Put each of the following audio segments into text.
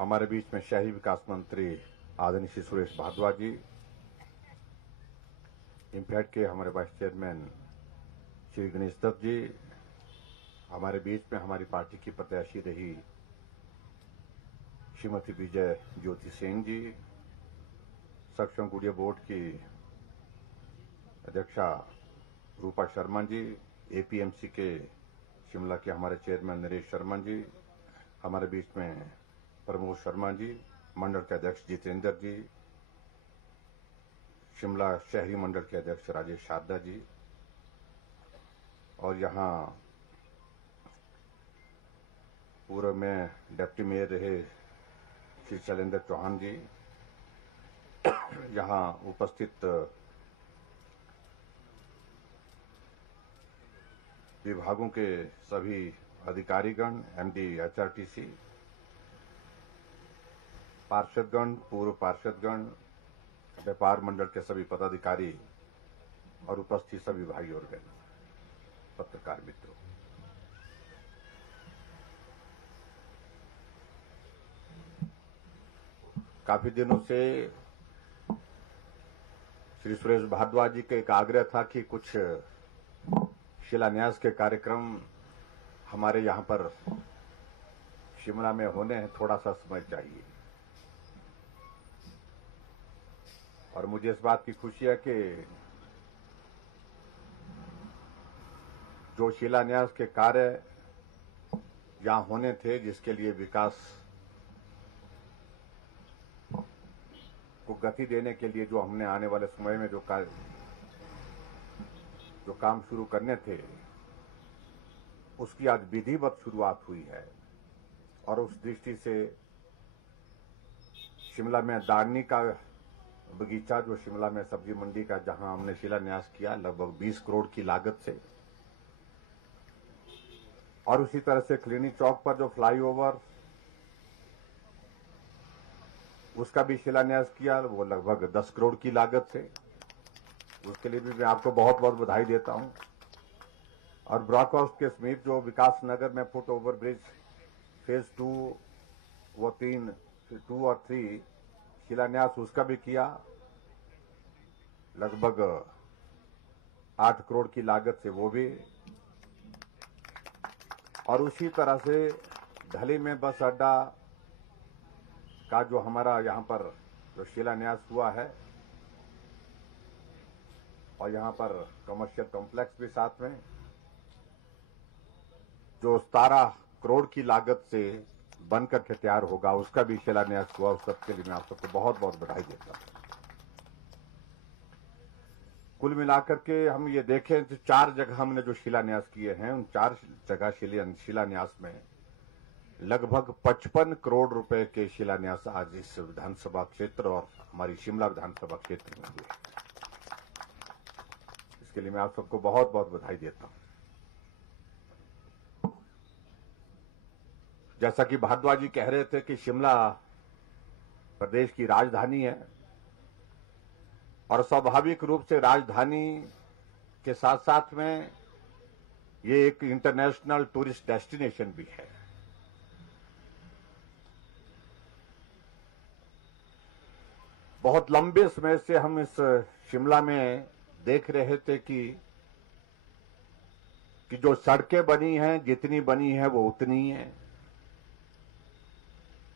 हमारे बीच में शहरी विकास मंत्री आदरणीय श्री सुरेश भारद्वाज जी, इम्पैक्ट के हमारे वाइस चेयरमैन श्री गणेश दत्त जी, हमारे बीच में हमारी पार्टी की प्रत्याशी रही श्रीमती विजय ज्योति सेन जी, सक्षम गुड़िया बोर्ड की अध्यक्षा रूपा शर्मा जी, एपीएमसी के शिमला के हमारे चेयरमैन नरेश शर्मा जी, हमारे बीच में प्रमोद शर्मा जी, मंडल के अध्यक्ष जितेंद्र जी, शिमला शहरी मंडल के अध्यक्ष राजेश शारदा जी, और यहाँ पूर्व में डिप्टी मेयर रहे श्री शैलेंद्र चौहान जी, यहाँ उपस्थित विभागों के सभी अधिकारीगण, एमडी एचआरटीसी, पार्षदगण, पूर्व पार्षदगण, व्यापार मंडल के सभी पदाधिकारी और उपस्थित सभी भाई और बहनों, पत्रकार मित्रों, काफी दिनों से श्री सुरेश भारद्वाज जी का एक आग्रह था कि कुछ शिलान्यास के कार्यक्रम हमारे यहाँ पर शिमला में होने हैं, थोड़ा सा समय चाहिए। और मुझे इस बात की खुशी है कि जो शिलान्यास के कार्य यहाँ होने थे, जिसके लिए विकास को गति देने के लिए जो हमने आने वाले समय में जो काम शुरू करने थे, उसकी आज विधिवत शुरुआत हुई है। और उस दृष्टि से शिमला में दाड़नी का बगीचा, जो शिमला में सब्जी मंडी का, जहां हमने शिलान्यास किया लगभग 20 करोड़ की लागत से, और उसी तरह से क्लिनिक चौक पर जो फ्लाईओवर, उसका भी शिलान्यास किया, वो लगभग 10 करोड़ की लागत से। उसके लिए भी मैं आपको बहुत बहुत बधाई देता हूं। और ब्रॉकहाउस के समीप जो विकास नगर में फुट ओवर ब्रिज फेज 2, वो 2 और 3 शिलान्यास उसका भी किया, लगभग 8 करोड़ की लागत से वो भी। और उसी तरह से ढली में बस अड्डा का जो हमारा यहाँ पर जो शिलान्यास हुआ है, और यहाँ पर कमर्शियल कॉम्प्लेक्स भी साथ में, जो 17 करोड़ की लागत से बनकर के तैयार होगा, उसका भी शिलान्यास हुआ। उस सबके लिए मैं आप सबको बहुत बहुत बधाई देता हूं। कुल मिलाकर के हम ये देखें तो 4 जगह हमने जो शिलान्यास किए हैं, उन 4 जगह शिलान्यास में लगभग 55 करोड़ रुपए के शिलान्यास आज इस विधानसभा क्षेत्र और हमारी शिमला विधानसभा क्षेत्र में हुए। इसके लिए मैं आप सबको बहुत बहुत बधाई देता हूं। जैसा कि भारद्वाज जी कह रहे थे कि शिमला प्रदेश की राजधानी है, और स्वाभाविक रूप से राजधानी के साथ साथ में ये एक इंटरनेशनल टूरिस्ट डेस्टिनेशन भी है। बहुत लंबे समय से हम इस शिमला में देख रहे थे कि जो सड़कें बनी हैं, जितनी बनी है वो उतनी है,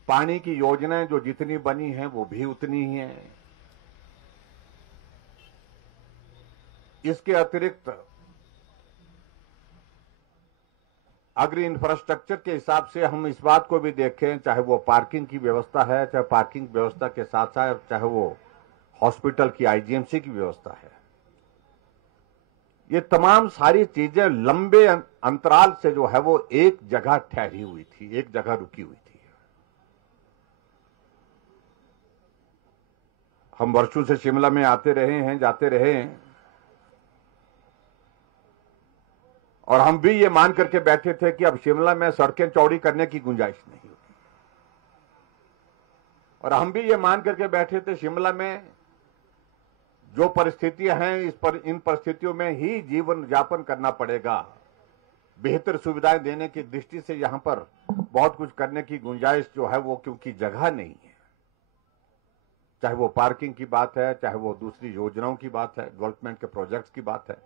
पानी की योजनाएं जो जितनी बनी हैं वो भी उतनी ही हैं। इसके अतिरिक्त अग्री इंफ्रास्ट्रक्चर के हिसाब से हम इस बात को भी देखें, चाहे वो पार्किंग की व्यवस्था है, चाहे पार्किंग व्यवस्था के साथ साथ चाहे वो हॉस्पिटल की आईजीएमसी की व्यवस्था है, ये तमाम सारी चीजें लंबे अंतराल से जो है वो एक जगह ठहरी हुई थी, एक जगह रुकी हुई थी। हम वर्षों से शिमला में आते रहे हैं, जाते रहे हैं, और हम भी ये मान करके बैठे थे कि अब शिमला में सड़कें चौड़ी करने की गुंजाइश नहीं होगी। और हम भी ये मान करके बैठे थे शिमला में जो परिस्थितियां हैं, इन परिस्थितियों में ही जीवन यापन करना पड़ेगा। बेहतर सुविधाएं देने की दृष्टि से यहां पर बहुत कुछ करने की गुंजाइश जो है वो, क्योंकि जगह नहीं है, चाहे वो पार्किंग की बात है, चाहे वो दूसरी योजनाओं की बात है, डेवलपमेंट के प्रोजेक्ट्स की बात है।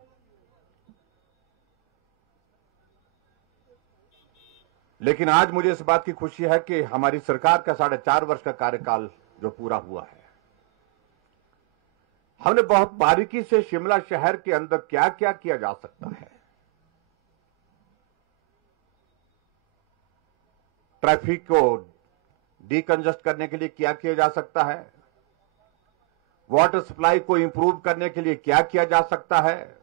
लेकिन आज मुझे इस बात की खुशी है कि हमारी सरकार का 4.5 वर्ष का कार्यकाल जो पूरा हुआ है, हमने बहुत बारीकी से शिमला शहर के अंदर क्या क्या किया जा सकता है, ट्रैफिक को डीकंजस्ट करने के लिए क्या किया जा सकता है, वाटर सप्लाई को इंप्रूव करने के लिए क्या किया जा सकता है,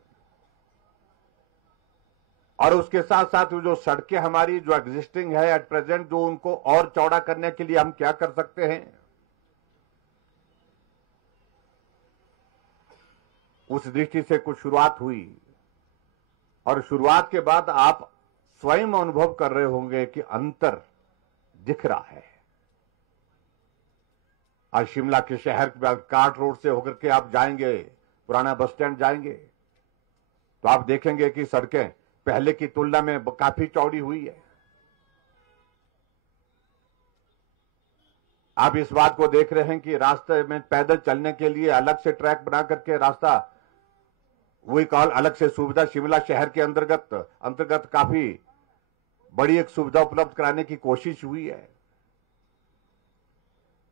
और उसके साथ साथ जो सड़कें हमारी जो एग्जिस्टिंग है एट प्रेजेंट, जो उनको और चौड़ा करने के लिए हम क्या कर सकते हैं। उस दृष्टि से कुछ शुरुआत हुई, और शुरुआत के बाद आप स्वयं अनुभव कर रहे होंगे कि अंतर दिख रहा है। आज शिमला के शहर कार्ट रोड से होकर के आप जाएंगे, पुराना बस स्टैंड जाएंगे, तो आप देखेंगे कि सड़कें पहले की तुलना में काफी चौड़ी हुई है। आप इस बात को देख रहे हैं कि रास्ते में पैदल चलने के लिए अलग से ट्रैक बना करके रास्ता, वही कॉल अलग से सुविधा शिमला शहर के अंतर्गत काफी बड़ी एक सुविधा उपलब्ध कराने की कोशिश हुई है।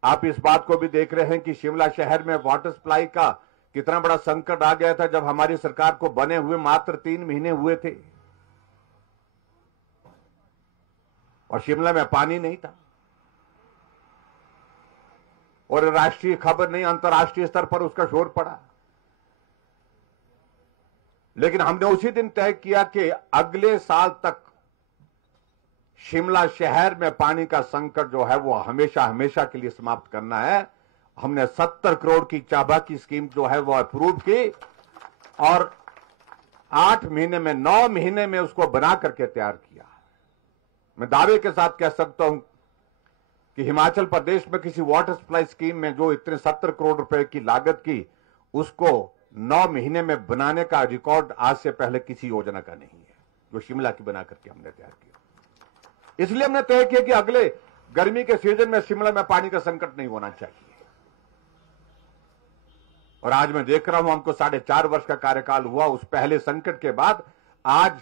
आप इस बात को भी देख रहे हैं कि शिमला शहर में वाटर सप्लाई का कितना बड़ा संकट आ गया था जब हमारी सरकार को बने हुए मात्र 3 महीने हुए थे और शिमला में पानी नहीं था, और राष्ट्रीय खबर नहीं, अंतर्राष्ट्रीय स्तर पर उसका शोर पड़ा। लेकिन हमने उसी दिन तय किया कि अगले साल तक शिमला शहर में पानी का संकट जो है वो हमेशा हमेशा के लिए समाप्त करना है। हमने 70 करोड़ की चाबा की स्कीम जो है वो अप्रूव की, और 8 महीने में 9 महीने में उसको बना करके तैयार किया। मैं दावे के साथ कह सकता हूं कि हिमाचल प्रदेश में किसी वाटर सप्लाई स्कीम में जो इतने 70 करोड़ रुपए की लागत की, उसको 9 महीने में बनाने का रिकॉर्ड आज से पहले किसी योजना का नहीं है, जो शिमला की बना करके हमने तैयार किया। इसलिए हमने तय किया कि अगले गर्मी के सीजन में शिमला में पानी का संकट नहीं होना चाहिए। और आज मैं देख रहा हूं, हमको 4.5 वर्ष का कार्यकाल हुआ, उस पहले संकट के बाद आज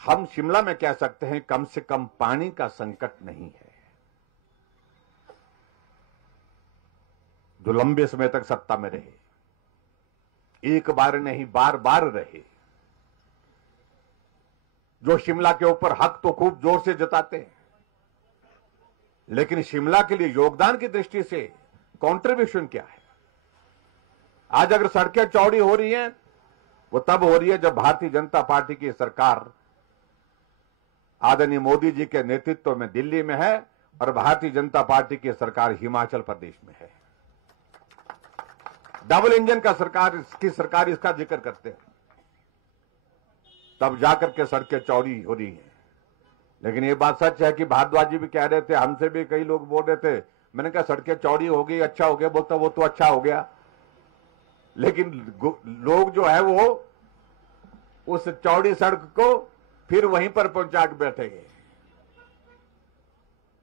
हम शिमला में कह सकते हैं कम से कम पानी का संकट नहीं है। जो लंबे समय तक सत्ता में रहे, एक बार नहीं बार बार रहे, जो शिमला के ऊपर हक तो खूब जोर से जताते हैं, लेकिन शिमला के लिए योगदान की दृष्टि से कंट्रीब्यूशन क्या है। आज अगर सड़कें चौड़ी हो रही हैं, वो तब हो रही है जब भारतीय जनता पार्टी की सरकार आदरणीय मोदी जी के नेतृत्व में दिल्ली में है और भारतीय जनता पार्टी की सरकार हिमाचल प्रदेश में है। डबल इंजन का सरकार इसका जिक्र करते हैं, तब जाकर के सड़कें चौड़ी हो रही हैं। लेकिन ये बात सच है कि भारद्वाज जी भी कह रहे थे, हमसे भी कई लोग बोल रहे थे, मैंने कहा सड़कें चौड़ी हो गई, अच्छा हो गया, बोलता वो तो अच्छा हो गया, लेकिन लोग जो है वो उस चौड़ी सड़क को फिर वहीं पर पहुंचा के बैठे गए।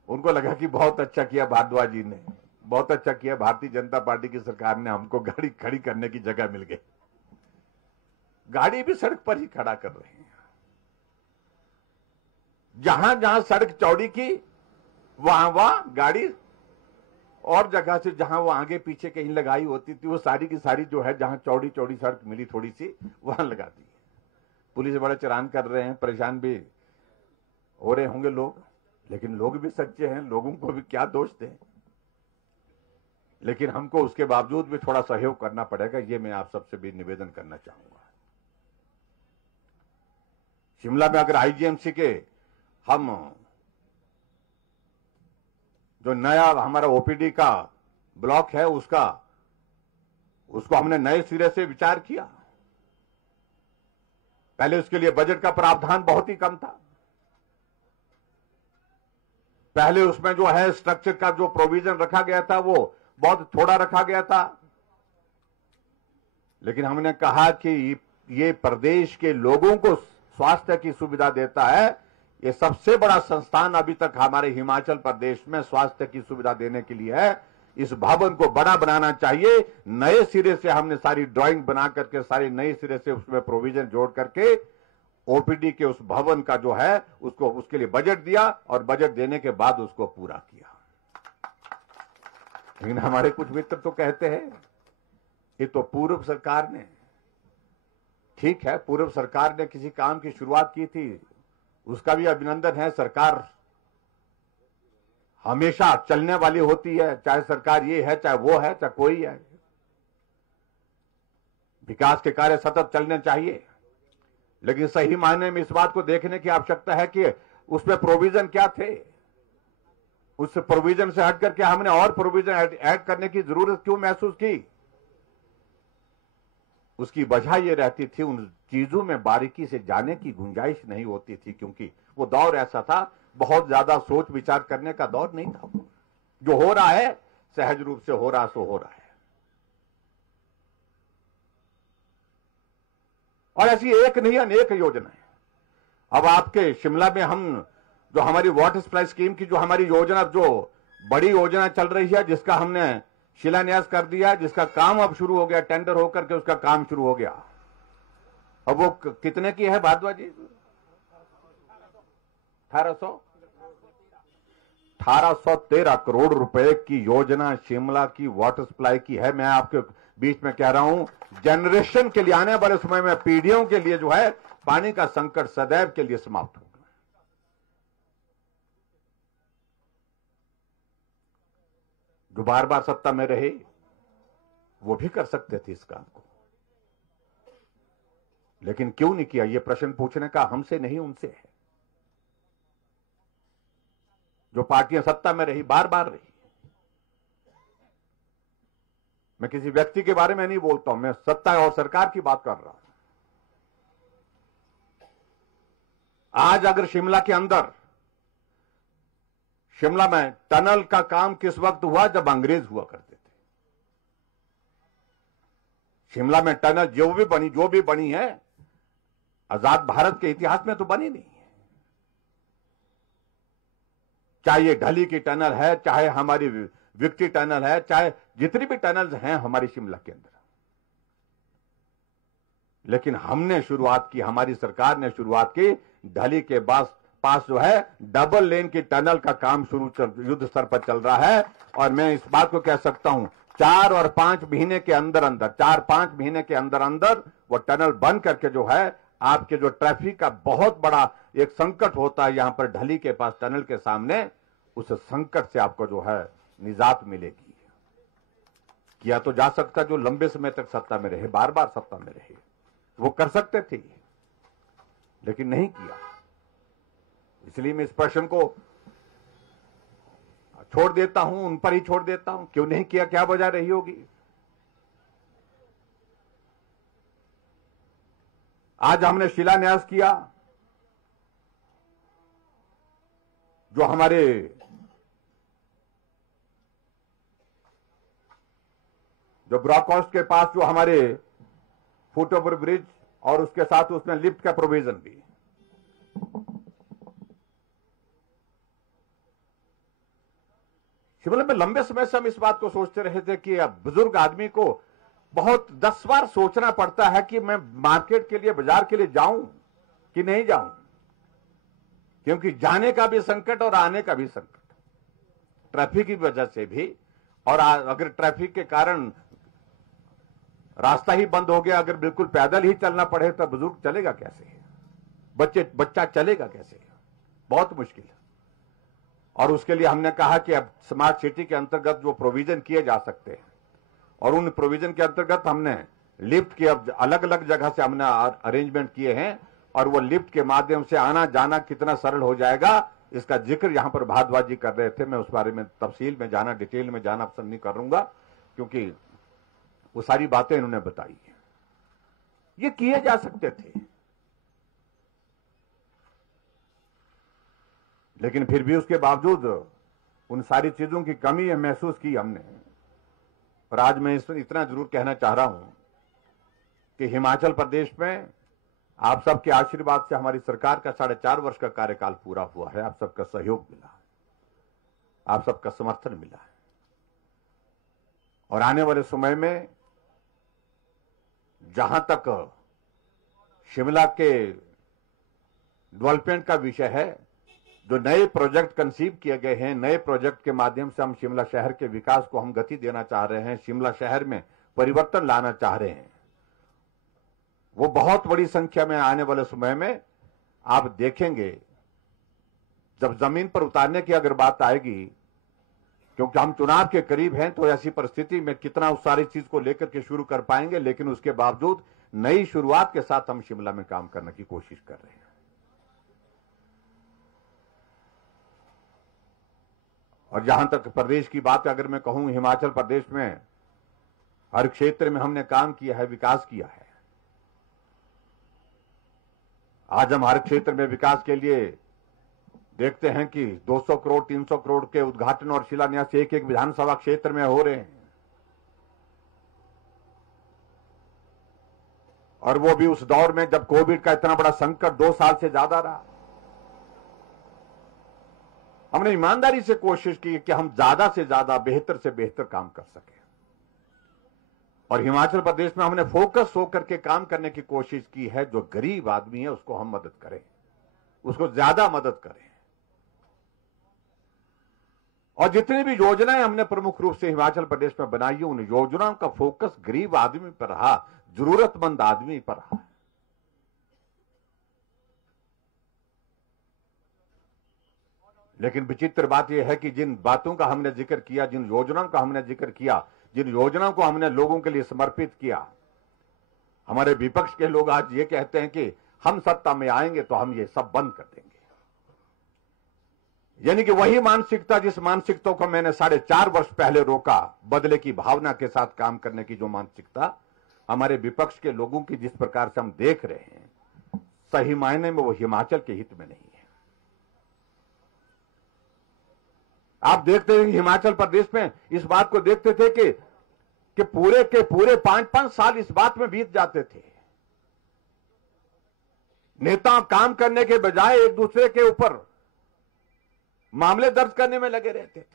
उनको लगा कि बहुत अच्छा किया भारद्वाज जी ने, बहुत अच्छा किया, भारतीय जनता पार्टी की सरकार ने हमको गाड़ी खड़ी करने की जगह मिल गई। गाड़ी भी सड़क पर ही खड़ा कर रहे हैं। जहां जहां सड़क चौड़ी की वहां गाड़ी, और जगह से जहां वो आगे पीछे कहीं लगाई होती थी वो सारी की सारी जो है जहां चौड़ी चौड़ी सड़क मिली थोड़ी सी वहां लगा दी। पुलिस बड़ा चलान कर रहे हैं, परेशान भी हो रहे होंगे लोग, लेकिन लोग भी सच्चे हैं, लोगों को भी क्या दोष दें। लेकिन हमको उसके बावजूद भी थोड़ा सहयोग करना पड़ेगा, ये मैं आप सबसे भी निवेदन करना चाहूंगा। शिमला में अगर आईजीएमसी के हम जो नया हमारा ओपीडी का ब्लॉक है उसको हमने नए सिरे से विचार किया। पहले उसके लिए बजट का प्रावधान बहुत ही कम था। पहले उसमें जो है स्ट्रक्चर का जो प्रोविजन रखा गया था वो बहुत थोड़ा रखा गया था। लेकिन हमने कहा कि ये प्रदेश के लोगों को स्वास्थ्य की सुविधा देता है। ये सबसे बड़ा संस्थान अभी तक हमारे हिमाचल प्रदेश में स्वास्थ्य की सुविधा देने के लिए है। इस भवन को बड़ा बनाना चाहिए। नए सिरे से हमने सारी ड्राइंग बना करके सारी नए सिरे से उसमें प्रोविजन जोड़ करके ओपीडी के उस भवन का जो है उसको उसके लिए बजट दिया और बजट देने के बाद उसको पूरा किया। लेकिन हमारे कुछ मित्र तो कहते हैं ये तो पूर्व सरकार ने, ठीक है, पूर्व सरकार ने किसी काम की शुरुआत की थी, उसका भी अभिनंदन है। सरकार हमेशा चलने वाली होती है, चाहे सरकार ये है, चाहे वो है, चाहे कोई है। विकास के कार्य सतत चलने चाहिए, लेकिन सही मायने में इस बात को देखने की आवश्यकता है कि उसमें प्रोविजन क्या थे। उस प्रोविजन से हट करके हमने और प्रोविजन ऐड करने की जरूरत क्यों महसूस की? उसकी वजह यह रहती थी, उन चीजों में बारीकी से जाने की गुंजाइश नहीं होती थी, क्योंकि वो दौर ऐसा था, बहुत ज्यादा सोच विचार करने का दौर नहीं था। जो हो रहा है सहज रूप से हो रहा, सो हो रहा है। और ऐसी एक नहीं अनेक योजनाएं। अब आपके शिमला में हम जो हमारी वाटर सप्लाई स्कीम की जो हमारी योजना, जो बड़ी योजना चल रही है, जिसका हमने शिलान्यास कर दिया, जिसका काम अब शुरू हो गया, टेंडर होकर के उसका काम शुरू हो गया। अब वो कितने की है भारद्वाज जी? 1813 करोड़ रुपए की योजना शिमला की वाटर सप्लाई की है। मैं आपके बीच में कह रहा हूं, जनरेशन के लिए, आने वाले समय में पीढ़ियों के लिए जो है पानी का संकट सदैव के लिए समाप्त होगा। जो बार बार सत्ता में रहे वो भी कर सकते थे इस काम को, लेकिन क्यों नहीं किया? ये प्रश्न पूछने का हमसे नहीं उनसे है। जो पार्टियां सत्ता में रही, बार बार रही, मैं किसी व्यक्ति के बारे में नहीं बोलता हूं, मैं सत्ता और सरकार की बात कर रहा हूं। आज अगर शिमला के अंदर, शिमला में टनल का काम किस वक्त हुआ? जब अंग्रेज हुआ करते थे। शिमला में टनल जो भी बनी है, आजाद भारत के इतिहास में तो बनी नहीं है। चाहे ये ढली की टनल है, चाहे हमारी विक्टी टनल है, चाहे जितनी भी टनल्स हैं हमारी शिमला के अंदर, लेकिन हमने शुरुआत की, हमारी सरकार ने शुरुआत की, ढली के पास जो है डबल लेन की टनल का काम युद्ध स्तर पर चल रहा है। और मैं इस बात को कह सकता हूं, 4 और 5 महीने के अंदर अंदर, 4-5 महीने के अंदर अंदर वो टनल बन करके जो है आपके जो ट्रैफिक का बहुत बड़ा एक संकट होता है यहां पर ढली के पास टनल के सामने, उस संकट से आपको जो है निजात मिलेगी। किया तो जा सकता, जो लंबे समय तक सत्ता में रहे, बार बार सत्ता में रहे, वो कर सकते थे, लेकिन नहीं किया। इसलिए मैं इस प्रश्न को छोड़ देता हूं, उन पर ही छोड़ देता हूं। क्यों नहीं किया, क्या वजह रही होगी? आज हमने शिलान्यास किया, जो हमारे जो ब्रॉडकास्ट के पास जो हमारे फुट ओवर ब्रिज और उसके साथ उसमें लिफ्ट का प्रोविजन भी। शिमला में लंबे समय से हम इस बात को सोचते रहे थे कि अब बुजुर्ग आदमी को बहुत 10 बार सोचना पड़ता है कि मैं मार्केट के लिए, बाजार के लिए जाऊं कि नहीं जाऊं, क्योंकि जाने का भी संकट और आने का भी संकट, ट्रैफिक की वजह से भी। और अगर ट्रैफिक के कारण रास्ता ही बंद हो गया, अगर बिल्कुल पैदल ही चलना पड़े तो बुजुर्ग चलेगा कैसे? बच्चा चलेगा कैसे? बहुत मुश्किल है। और उसके लिए हमने कहा कि अब स्मार्ट सिटी के अंतर्गत जो प्रोविजन किए जा सकते हैं, और उन प्रोविजन के अंतर्गत हमने लिफ्ट की अब अलग अलग जगह से हमने अरेंजमेंट किए हैं, और वो लिफ्ट के माध्यम से आना जाना कितना सरल हो जाएगा, इसका जिक्र यहां पर भारद्वाज जी कर रहे थे। मैं उस बारे में तफसील में जाना, डिटेल में जाना पसंद नहीं करूंगा, क्योंकि वो सारी बातें इन्होंने बताई है। ये किए जा सकते थे, लेकिन फिर भी उसके बावजूद उन सारी चीजों की कमी महसूस की हमने। और आज मैं इतना जरूर कहना चाह रहा हूं कि हिमाचल प्रदेश में आप सबके आशीर्वाद से हमारी सरकार का 4.5 वर्ष का कार्यकाल पूरा हुआ है। आप सबका सहयोग मिला, आप सबका समर्थन मिला है और आने वाले समय में जहां तक शिमला के डेवलपमेंट का विषय है, जो नए प्रोजेक्ट कंसीव किए गए हैं, नए प्रोजेक्ट के माध्यम से हम शिमला शहर के विकास को हम गति देना चाह रहे हैं, शिमला शहर में परिवर्तन लाना चाह रहे हैं, वो बहुत बड़ी संख्या में आने वाले समय में आप देखेंगे। जब जमीन पर उतारने की अगर बात आएगी, क्योंकि हम चुनाव के करीब हैं, तो ऐसी परिस्थिति में कितना उस सारी चीज को लेकर के शुरू कर पाएंगे, लेकिन उसके बावजूद नई शुरुआत के साथ हम शिमला में काम करने की कोशिश कर रहे हैं। और जहां तक प्रदेश की बात अगर मैं कहूं, हिमाचल प्रदेश में हर क्षेत्र में हमने काम किया है, विकास किया है। आज हम हर क्षेत्र में विकास के लिए देखते हैं कि 200 करोड़ 300 करोड़ के उद्घाटन और शिलान्यास एक एक विधानसभा क्षेत्र में हो रहे हैं, और वो भी उस दौर में जब कोविड का इतना बड़ा संकट 2 साल से ज्यादा रहा। हमने ईमानदारी से कोशिश की कि हम ज्यादा से ज्यादा बेहतर से बेहतर काम कर सके, और हिमाचल प्रदेश में हमने फोकस होकर के काम करने की कोशिश की है। जो गरीब आदमी है उसको हम मदद करें, उसको ज्यादा मदद करें। और जितनी भी योजनाएं हमने प्रमुख रूप से हिमाचल प्रदेश में बनाई है, उन योजनाओं का फोकस गरीब आदमी पर रहा, जरूरतमंद आदमी पर रहा। लेकिन विचित्र बात यह है कि जिन बातों का हमने जिक्र किया, जिन योजनाओं का हमने जिक्र किया, जिन योजनाओं को हमने लोगों के लिए समर्पित किया, हमारे विपक्ष के लोग आज ये कहते हैं कि हम सत्ता में आएंगे तो हम ये सब बंद कर देंगे। यानी कि वही मानसिकता, जिस मानसिकता को मैंने 4.5 वर्ष पहले रोका, बदले की भावना के साथ काम करने की जो मानसिकता हमारे विपक्ष के लोगों की जिस प्रकार से हम देख रहे हैं, सही मायने में वो हिमाचल के हित में नहीं है। आप देखते हैं हिमाचल प्रदेश में इस बात को देखते थे कि पूरे के पूरे 5-5 साल इस बात में बीत जाते थे। नेता काम करने के बजाय एक दूसरे के ऊपर मामले दर्ज करने में लगे रहते थे।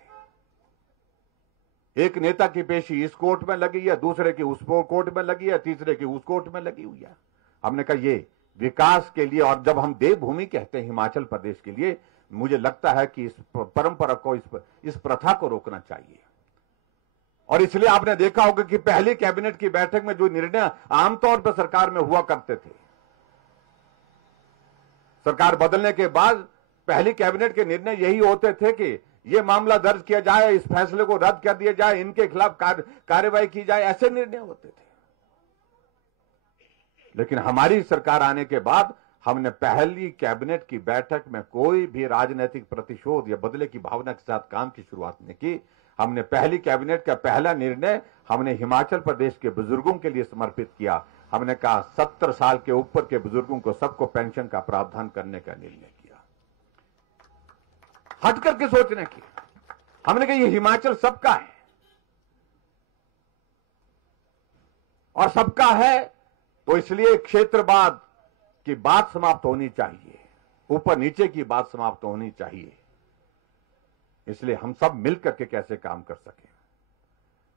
एक नेता की पेशी इस कोर्ट में लगी है, दूसरे की उस कोर्ट में लगी है, तीसरे की उस कोर्ट में लगी हुई है। हमने कहा ये विकास के लिए, और जब हम देवभूमि कहते हैं हिमाचल प्रदेश के लिए, मुझे लगता है कि इस परंपरा को, इस प्रथा को रोकना चाहिए। और इसलिए आपने देखा होगा कि पहली कैबिनेट की बैठक में जो निर्णय आमतौर पर सरकार में हुआ करते थे, सरकार बदलने के बाद पहली कैबिनेट के निर्णय यही होते थे कि यह मामला दर्ज किया जाए, इस फैसले को रद्द कर दिया जाए, इनके खिलाफ कार्रवाई की जाए, ऐसे निर्णय होते थे। लेकिन हमारी सरकार आने के बाद हमने पहली कैबिनेट की बैठक में कोई भी राजनीतिक प्रतिशोध या बदले की भावना के साथ काम की शुरुआत नहीं की। हमने पहली कैबिनेट का पहला निर्णय हमने हिमाचल प्रदेश के बुजुर्गों के लिए समर्पित किया। हमने कहा 70 साल के ऊपर के बुजुर्गों को सबको पेंशन का प्रावधान करने का निर्णय किया, हट करके सोचने की। हमने कहा ये हिमाचल सबका है, और सबका है तो इसलिए क्षेत्रवाद की बात समाप्त होनी चाहिए, ऊपर नीचे की बात समाप्त होनी चाहिए। इसलिए हम सब मिलकर के कैसे काम कर सकें।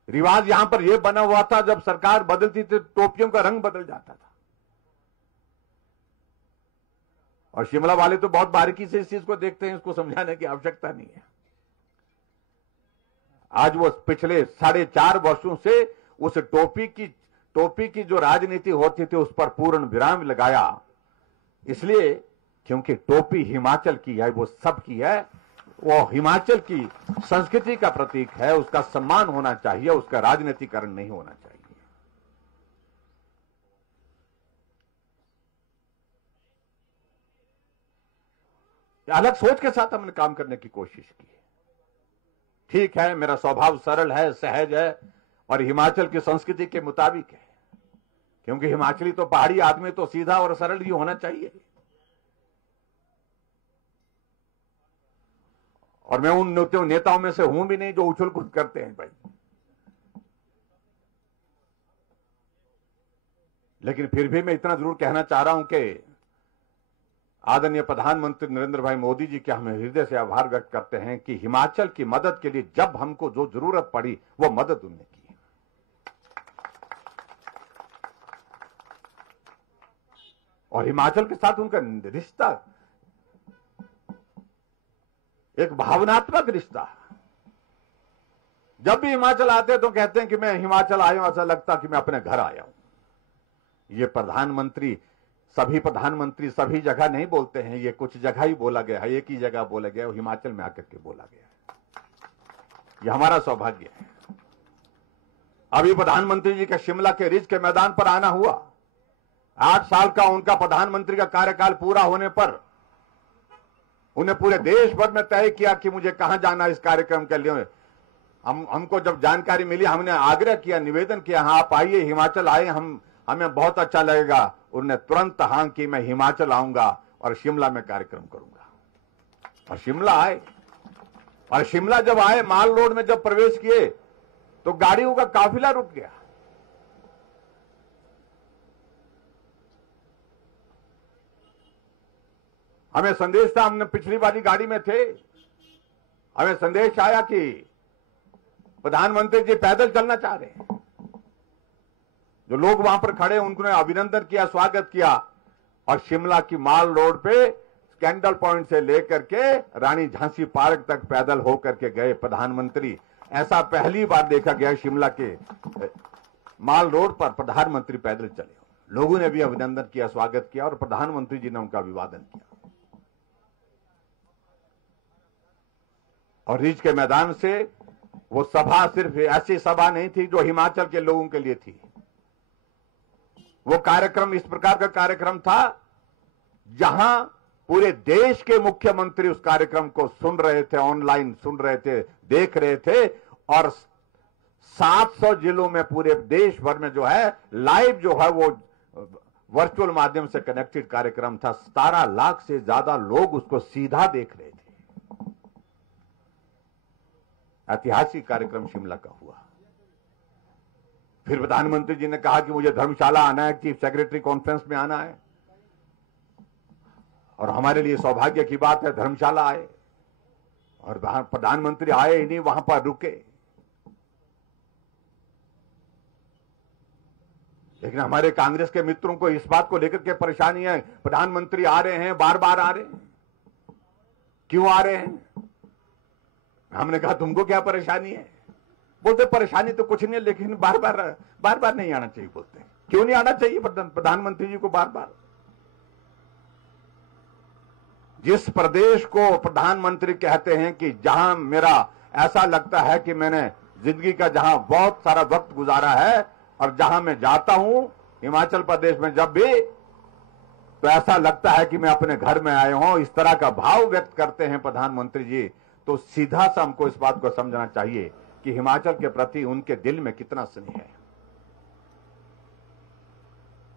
रिवाज यहां पर यह बना हुआ था, जब सरकार बदलती थी टोपियों का रंग बदल जाता था, और शिमला वाले तो बहुत बारीकी से इस चीज को देखते हैं, इसको समझाने की आवश्यकता नहीं है। आज वो पिछले 4.5 वर्षों से उस टोपी की जो राजनीति होती थी उस पर पूर्ण विराम लगाया, इसलिए क्योंकि टोपी हिमाचल की है, वो सबकी है, वो हिमाचल की संस्कृति का प्रतीक है, उसका सम्मान होना चाहिए, उसका राजनीतिकरण नहीं होना चाहिए। अलग सोच के साथ हमने काम करने की कोशिश की है। ठीक है, मेरा स्वभाव सरल है, सहज है, और हिमाचल की संस्कृति के मुताबिक है, क्योंकि हिमाचली तो पहाड़ी आदमी तो सीधा और सरल ही होना चाहिए। और मैं उन नेताओं में से हूं भी नहीं जो उछल कूद करते हैं भाई। लेकिन फिर भी मैं इतना जरूर कहना चाह रहा हूं कि आदरणीय प्रधानमंत्री नरेंद्र भाई मोदी जी के हम हृदय से आभार व्यक्त करते हैं कि हिमाचल की मदद के लिए जब हमको जो जरूरत पड़ी वो मदद उन्होंने की। और हिमाचल के साथ उनका रिश्ता एक भावनात्मक रिश्ता। जब भी हिमाचल आते तो कहते हैं कि मैं हिमाचल आया हूं, ऐसा लगता कि मैं अपने घर आया हूं। ये प्रधानमंत्री सभी जगह नहीं बोलते हैं, ये कुछ जगह ही बोला गया है, एक ही जगह बोला गया है, हिमाचल में आकर के बोला गया है। ये हमारा सौभाग्य है। अभी प्रधानमंत्री जी के शिमला के रिज के मैदान पर आना हुआ। 8 साल का उनका प्रधानमंत्री का कार्यकाल पूरा होने पर उन्हें पूरे देश भर में तय किया कि मुझे कहां जाना इस कार्यक्रम के लिए। हमको जब जानकारी मिली, हमने आग्रह किया, निवेदन किया, हाँ आप आइए, हिमाचल आए, हमें बहुत अच्छा लगेगा। उन्होंने तुरंत हाँ कि मैं हिमाचल आऊंगा और शिमला में कार्यक्रम करूंगा। और शिमला आए, और शिमला जब आए, माल रोड में जब प्रवेश किए तो गाड़ियों का काफिला रुक गया। हमें संदेश था, हमने पिछली वाली गाड़ी में थे, हमें संदेश आया कि प्रधानमंत्री जी पैदल चलना चाह रहे हैं। जो लोग वहां पर खड़े उन्होंने अभिनंदन किया, स्वागत किया, और शिमला की माल रोड पे स्कैंडल पॉइंट से लेकर के रानी झांसी पार्क तक पैदल होकर के गए प्रधानमंत्री। ऐसा पहली बार देखा गया शिमला के माल रोड पर प्रधानमंत्री पैदल चले। लोगों ने भी अभिनंदन किया, स्वागत किया, और प्रधानमंत्री जी ने उनका अभिवादन किया। और रिज के मैदान से वो सभा सिर्फ ऐसी सभा नहीं थी जो हिमाचल के लोगों के लिए थी। वो कार्यक्रम इस प्रकार का कार्यक्रम था जहां पूरे देश के मुख्यमंत्री उस कार्यक्रम को सुन रहे थे, ऑनलाइन सुन रहे थे, देख रहे थे। और 700 जिलों में पूरे देश भर में जो है लाइव जो है वो वर्चुअल माध्यम से कनेक्टेड कार्यक्रम था। 17 लाख से ज्यादा लोग उसको सीधा देख रहे थे। ऐतिहासिक कार्यक्रम शिमला का हुआ। फिर प्रधानमंत्री जी ने कहा कि मुझे धर्मशाला आना है, चीफ सेक्रेटरी कॉन्फ्रेंस में आना है, और हमारे लिए सौभाग्य की बात है, धर्मशाला आए और प्रधानमंत्री आए ही नहीं, वहां पर रुके। लेकिन हमारे कांग्रेस के मित्रों को इस बात को लेकर के परेशानी है, प्रधानमंत्री आ रहे हैं, बार बार आ रहे हैं, क्यों आ रहे हैं? हमने कहा तुमको क्या परेशानी है? बोलते परेशानी तो कुछ नहीं है, लेकिन बार बार नहीं आना चाहिए। बोलते क्यों नहीं आना चाहिए प्रधानमंत्री जी को बार बार? जिस प्रदेश को प्रधानमंत्री कहते हैं कि जहां मेरा ऐसा लगता है कि मैंने जिंदगी का जहां बहुत सारा वक्त गुजारा है, और जहां मैं जाता हूं हिमाचल प्रदेश में जब भी, तो ऐसा लगता है कि मैं अपने घर में आया हूं। इस तरह का भाव व्यक्त करते हैं प्रधानमंत्री जी। तो सीधा सा हमको इस बात को समझना चाहिए कि हिमाचल के प्रति उनके दिल में कितना स्नेह है।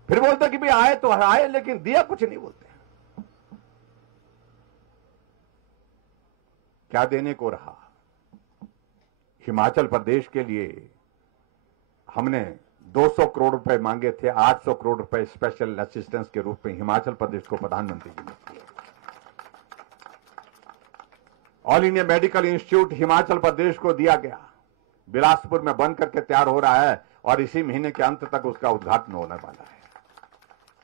फिर बोलते कि भाई आए तो आए, लेकिन दिया कुछ नहीं। बोलते क्या देने को रहा? हिमाचल प्रदेश के लिए हमने 200 करोड़ रुपए मांगे थे, 800 करोड़ रुपए स्पेशल असिस्टेंस के रूप में हिमाचल प्रदेश को प्रधानमंत्री जी ने दिए। All India medical institute Himachal Pradesh को दिया गया, बिलासपुर में बन करके तैयार हो रहा है, और इसी महीने के अंत तक उसका उद्घाटन होने वाला है।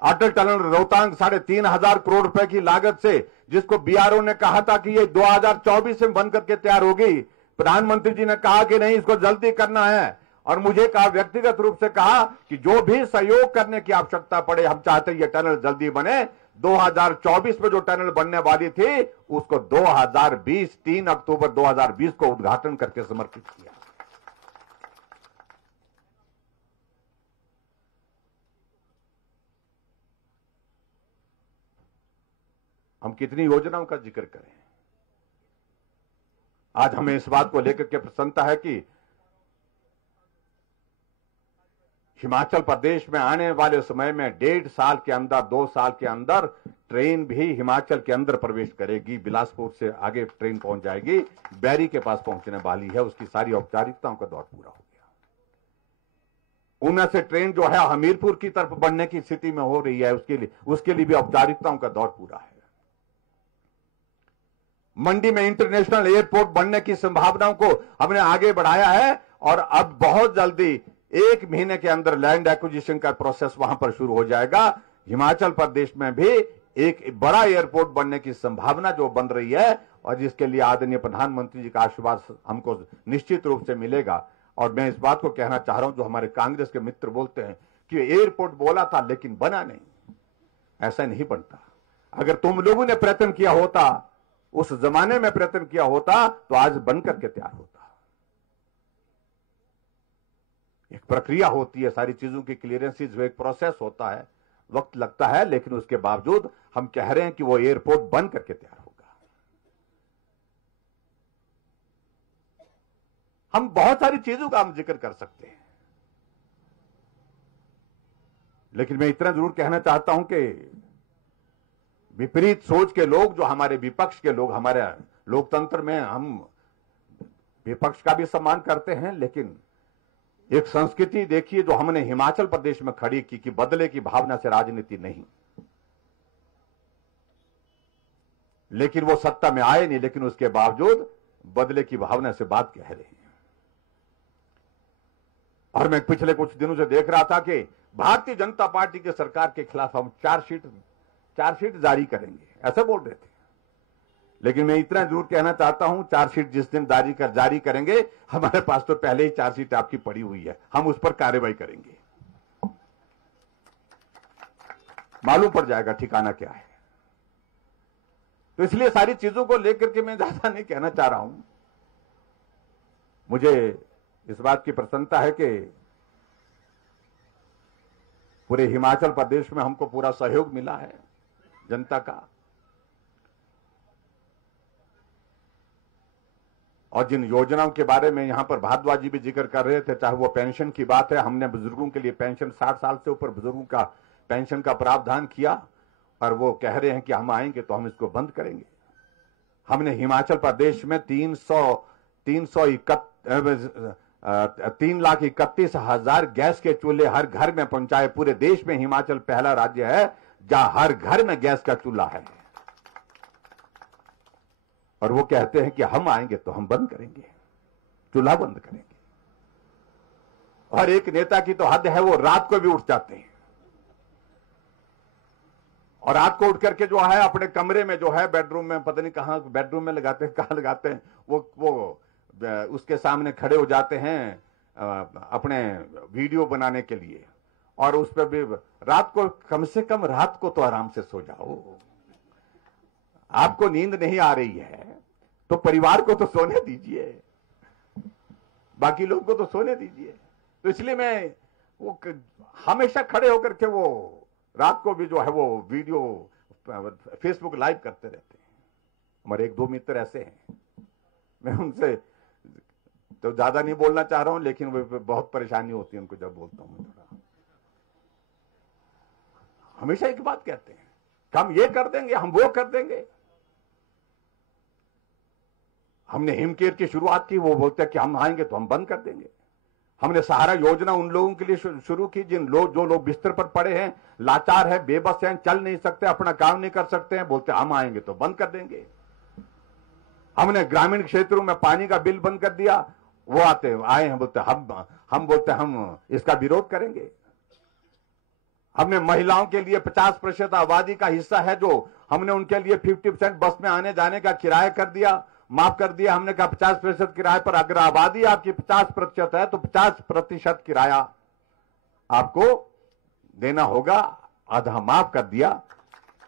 अटल टनल रोहतांग 3,500 करोड़ रुपए की लागत से, जिसको बीआरओ ने कहा था कि ये 2024 में बन करके तैयार होगी, प्रधानमंत्री जी ने कहा कि नहीं, इसको जल्दी करना है। और मुझे कहा, व्यक्तिगत रूप से कहा कि जो भी सहयोग करने की आवश्यकता पड़े, हम चाहते हैं ये टनल जल्दी बने। 2024 में जो टनल बनने वाली थी उसको 2020 3 अक्टूबर 2020 को उद्घाटन करके समर्पित किया। हम कितनी योजनाओं का जिक्र करें। आज हमें इस बात को लेकर के प्रसन्नता है कि हिमाचल प्रदेश में आने वाले समय में 1.5 साल के अंदर, 2 साल के अंदर ट्रेन भी हिमाचल के अंदर प्रवेश करेगी। बिलासपुर से आगे ट्रेन पहुंच जाएगी, बैरी के पास पहुंचने वाली है। उसकी सारी औपचारिकताओं का दौर पूरा हो गया। ऊना से ट्रेन जो है हमीरपुर की तरफ बढ़ने की स्थिति में हो रही है, उसके लिए भी औपचारिकताओं का दौर पूरा है। मंडी में इंटरनेशनल एयरपोर्ट बनने की संभावनाओं को हमने आगे बढ़ाया है और अब बहुत जल्दी 1 महीने के अंदर लैंड एक्विजिशन का प्रोसेस वहां पर शुरू हो जाएगा। हिमाचल प्रदेश में भी एक बड़ा एयरपोर्ट बनने की संभावना जो बन रही है और जिसके लिए आदरणीय प्रधानमंत्री जी का आशीर्वाद हमको निश्चित रूप से मिलेगा। और मैं इस बात को कहना चाह रहा हूं, जो हमारे कांग्रेस के मित्र बोलते हैं कि एयरपोर्ट बोला था लेकिन बना नहीं, ऐसा नहीं बनता। अगर तुम लोगों ने प्रयत्न किया होता, उस जमाने में प्रयत्न किया होता, तो आज बनकर के तैयार होता। एक प्रक्रिया होती है, सारी चीजों की क्लियरेंसेस, वो एक प्रोसेस होता है, वक्त लगता है, लेकिन उसके बावजूद हम कह रहे हैं कि वो एयरपोर्ट बन करके तैयार होगा। हम बहुत सारी चीजों का हम जिक्र कर सकते हैं, लेकिन मैं इतना जरूर कहना चाहता हूं कि विपरीत सोच के लोग, जो हमारे विपक्ष के लोग, हमारे लोकतंत्र में हम विपक्ष का भी सम्मान करते हैं, लेकिन एक संस्कृति देखिए जो हमने हिमाचल प्रदेश में खड़ी की कि बदले की भावना से राजनीति नहीं, लेकिन वो सत्ता में आए नहीं, लेकिन उसके बावजूद बदले की भावना से बात कह रहे हैं। और मैं पिछले कुछ दिनों से देख रहा था कि भारतीय जनता पार्टी की सरकार के खिलाफ हम चार्जशीट जारी करेंगे, ऐसा बोल रहे थे। लेकिन मैं इतना जरूर कहना चाहता हूं, चार्जशीट जिस दिन जारी करेंगे, हमारे पास तो पहले ही चार्जशीट आपकी पड़ी हुई है, हम उस पर कार्रवाई करेंगे, मालूम पड़ जाएगा ठिकाना क्या है। तो इसलिए सारी चीजों को लेकर के मैं ज्यादा नहीं कहना चाह रहा हूं। मुझे इस बात की प्रसन्नता है कि पूरे हिमाचल प्रदेश में हमको पूरा सहयोग मिला है जनता का, और जिन योजनाओं के बारे में यहां पर भारद्वाज जी भी जिक्र कर रहे थे, चाहे वो पेंशन की बात है, हमने बुजुर्गों के लिए पेंशन 60 साल से ऊपर बुजुर्गों का पेंशन का प्रावधान किया, और वो कह रहे हैं कि हम आएंगे तो हम इसको बंद करेंगे। हमने हिमाचल प्रदेश में 3,31,000 गैस के चूल्हे हर घर में पहुंचाए। पूरे देश में हिमाचल पहला राज्य है जहां हर घर में गैस का चूल्हा है, और वो कहते हैं कि हम आएंगे तो हम बंद करेंगे, चूल्हा बंद करेंगे। और एक नेता की तो हद है, वो रात को भी उठ जाते हैं और रात को उठ करके जो है अपने कमरे में जो है बेडरूम में, पता नहीं कहां बेडरूम में लगाते हैं, कहां लगाते हैं, वो उसके सामने खड़े हो जाते हैं अपने वीडियो बनाने के लिए। और उस पर भी रात को, कम से कम रात को तो आराम से सो जाओ। आपको नींद नहीं आ रही है तो परिवार को तो सोने दीजिए, बाकी लोगों को तो सोने दीजिए। तो इसलिए मैं वो हमेशा खड़े होकर के वो रात को भी जो है वो वीडियो फेसबुक लाइव करते रहते हैं। हमारे 1-2 मित्र ऐसे हैं, मैं उनसे तो ज्यादा नहीं बोलना चाह रहा हूं, लेकिन वो बहुत परेशानी होती है उनको जब बोलता हूं। थोड़ा हमेशा एक बात कहते हैं, हम ये कर देंगे, हम वो कर देंगे। हमने हिमकेयर की शुरुआत की, वो बोलते हैं कि हम आएंगे तो हम बंद कर देंगे। हमने सहारा योजना उन लोगों के लिए शुरू की जो लोग बिस्तर पर पड़े हैं, लाचार है, बेबस हैं, चल नहीं सकते, अपना काम नहीं कर सकते हैं, बोलते हम आएंगे तो बंद कर देंगे। हमने ग्रामीण क्षेत्रों में पानी का बिल बंद कर दिया, वो आए हैं, बोलते हम इसका विरोध करेंगे। हमने महिलाओं के लिए 50% आबादी का हिस्सा है जो हमने उनके लिए 50% बस में आने जाने का किराया कर दिया, माफ कर दिया। हमने कहा 50% किराए पर, अगर आबादी आपकी 50% है तो 50% किराया आपको देना होगा, आधा माफ कर दिया।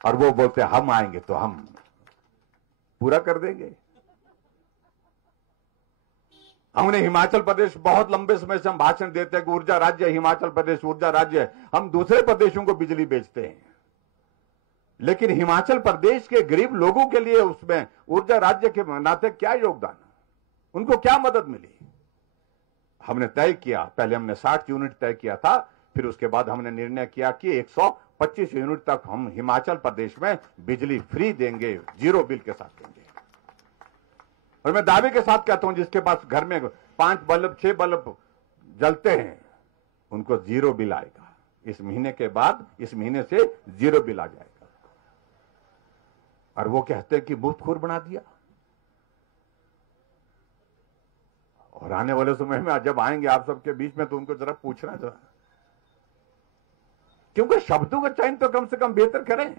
और वो बोलते हम आएंगे तो हम पूरा कर देंगे। हमने हिमाचल प्रदेश, बहुत लंबे समय से हम भाषण देते हैं कि ऊर्जा राज्य है हिमाचल प्रदेश, ऊर्जा राज्य है। हम दूसरे प्रदेशों को बिजली बेचते हैं, लेकिन हिमाचल प्रदेश के गरीब लोगों के लिए उसमें ऊर्जा राज्य के नाते क्या योगदान, उनको क्या मदद मिली। हमने तय किया, पहले हमने 60 यूनिट तय किया था, फिर उसके बाद हमने निर्णय किया कि 125 यूनिट तक हम हिमाचल प्रदेश में बिजली फ्री देंगे, जीरो बिल के साथ देंगे। और मैं दावे के साथ कहता हूं, जिसके पास घर में 5 बल्ब 6 बल्ब जलते हैं उनको जीरो बिल आएगा। इस महीने के बाद, इस महीने से जीरो बिल आ जाएगा। और वो कहते हैं कि मुफ्तखोर बना दिया। और आने वाले समय में जब आएंगे आप सबके बीच में तो उनको जरा पूछना जरा, क्योंकि शब्दों का चयन तो कम से कम बेहतर करें।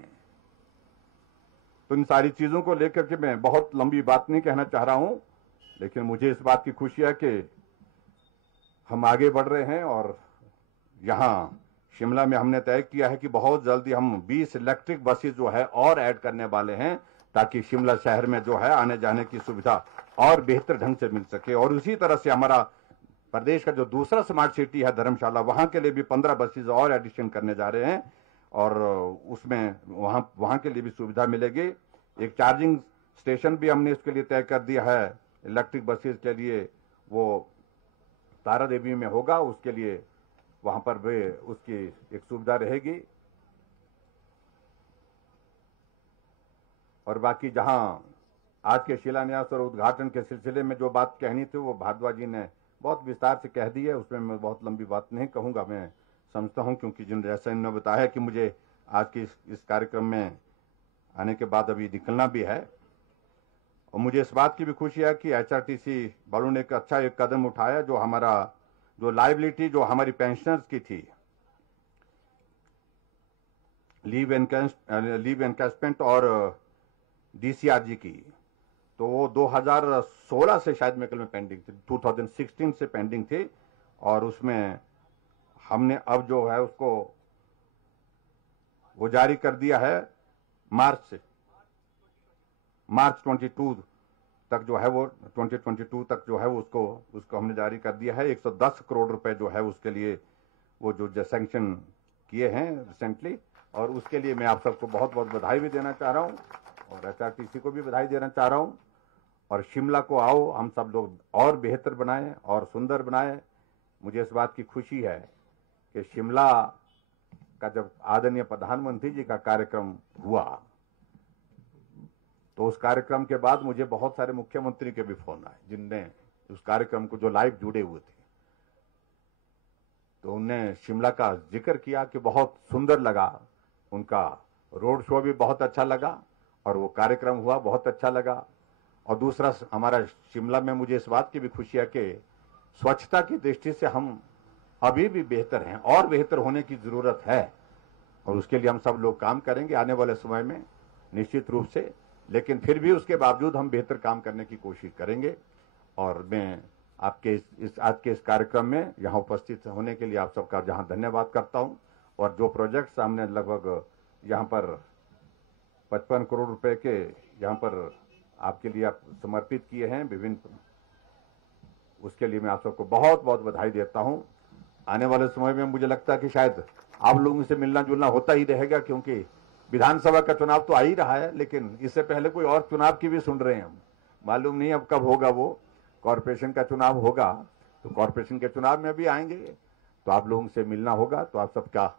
तो इन सारी चीजों को लेकर के मैं बहुत लंबी बात नहीं कहना चाह रहा हूं, लेकिन मुझे इस बात की खुशी है कि हम आगे बढ़ रहे हैं। और यहां शिमला में हमने तय किया है कि बहुत जल्दी हम 20 इलेक्ट्रिक बसेस जो है और ऐड करने वाले हैं, ताकि शिमला शहर में जो है आने जाने की सुविधा और बेहतर ढंग से मिल सके। और उसी तरह से हमारा प्रदेश का जो दूसरा स्मार्ट सिटी है धर्मशाला, वहां के लिए भी 15 बसेस और एडिशन करने जा रहे हैं और उसमें वहां के लिए भी सुविधा मिलेगी। एक चार्जिंग स्टेशन भी हमने इसके लिए तय कर दिया है इलेक्ट्रिक बसेस के लिए, वो तारा देवी में होगा। उसके लिए वहां पर भी उसकी एक सुविधा रहेगी। और बाकी जहां आज के शिलान्यास और उद्घाटन के सिलसिले में जो बात कहनी थी वो भारद्वाज जी ने बहुत विस्तार से कह दी है, उसमें मैं बहुत लंबी बात नहीं कहूंगा। मैं समझता हूं क्योंकि जिन जैसा इन्होंने बताया कि मुझे आज के इस कार्यक्रम में आने के बाद अभी निकलना भी है। और मुझे इस बात की भी खुशी है कि HRTC वालों ने एक अच्छा एक कदम उठाया, जो हमारा जो लायबिलिटी जो हमारी पेंशनर्स की थी, लीव एनकैशमेंट और DCRG की, तो वो 2016 से शायद मेरे ख्याल में पेंडिंग थी, 2016 से पेंडिंग थी। और उसमें हमने अब जो है उसको वो जारी कर दिया है मार्च 22 तक जो है वो 2022 तक जो है उसको हमने जारी कर दिया है। 110 करोड़ रुपए जो है उसके लिए वो जो सैंक्शन किए हैं रिसेंटली, और उसके लिए मैं आप सबको बहुत बहुत बधाई भी देना चाह रहा हूं और HRTC को भी बधाई देना चाह रहा हूं। और शिमला को आओ हम सब लोग और बेहतर बनाएं और सुंदर बनाएं। मुझे इस बात की खुशी है कि शिमला का जब आदरणीय प्रधानमंत्री जी का कार्यक्रम हुआ तो उस कार्यक्रम के बाद मुझे बहुत सारे मुख्यमंत्री के भी फोन आए, जिनने उस कार्यक्रम को जो लाइव जुड़े हुए थे, तो उन्हें शिमला का जिक्र किया कि बहुत सुंदर लगा, उनका रोड शो भी बहुत अच्छा लगा और वो कार्यक्रम हुआ बहुत अच्छा लगा। और दूसरा हमारा शिमला में मुझे इस बात की भी खुशी है कि स्वच्छता की दृष्टि से हम अभी भी बेहतर हैं और बेहतर होने की जरूरत है, और उसके लिए हम सब लोग काम करेंगे आने वाले समय में निश्चित रूप से। लेकिन फिर भी उसके बावजूद हम बेहतर काम करने की कोशिश करेंगे। और मैं आपके आज के इस कार्यक्रम में यहाँ उपस्थित होने के लिए आप सबका जहाँ धन्यवाद करता हूँ। और जो प्रोजेक्ट्स हमने लगभग यहाँ पर 55 करोड़ रुपए के यहाँ पर आपके लिए आप समर्पित किए हैं विभिन्न, उसके लिए मैं आप सबको बहुत बहुत बधाई देता हूँ। आने वाले समय में मुझे लगता है कि शायद आप लोगों से मिलना जुलना होता ही रहेगा, क्योंकि विधानसभा का चुनाव तो आ ही रहा है, लेकिन इससे पहले कोई और चुनाव की भी सुन रहे हैं हम। मालूम नहीं अब कब होगा, वो कॉरपोरेशन का चुनाव होगा तो कॉरपोरेशन के चुनाव में भी आएंगे, तो आप लोगों से मिलना होगा। तो आप सबका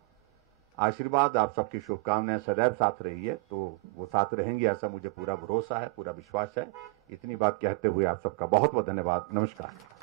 आशीर्वाद, आप सबकी शुभकामनाएं सदैव साथ रही है, तो वो साथ रहेंगी ऐसा मुझे पूरा भरोसा है, पूरा विश्वास है। इतनी बात कहते हुए आप सबका बहुत बहुत धन्यवाद। नमस्कार।